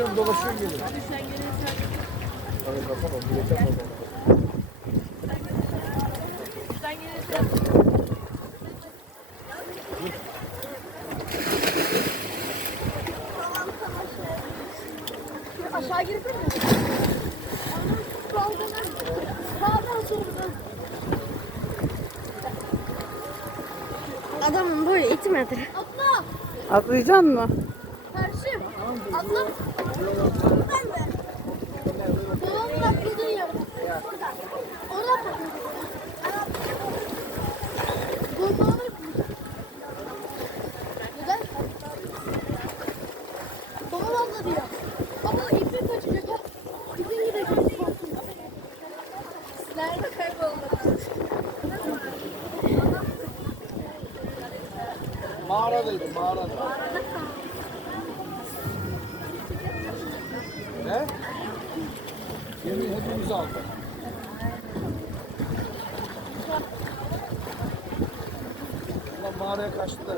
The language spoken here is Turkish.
geliyorum dolaşıyorum geliyorum. Hadi sen gelirsen. Hadi bakalım bir geçen bakalım. Sen gelirsen. Aşağı girip mi? Sağdan sağdan soldan. Adamın boyu 2 metre. Atla. Atlayacaksın mı? Atla. Ben de. Babamın atladığı yer. Orada patladı. Bombalar Neden? Babam atladı ya. Ama ipi kaçacak ha. İpin gidecek. Nerede kayboldu? Mağaradaydı mağarada. Ne? Gemi hepimiz aldı. Mağaraya kaçtılar.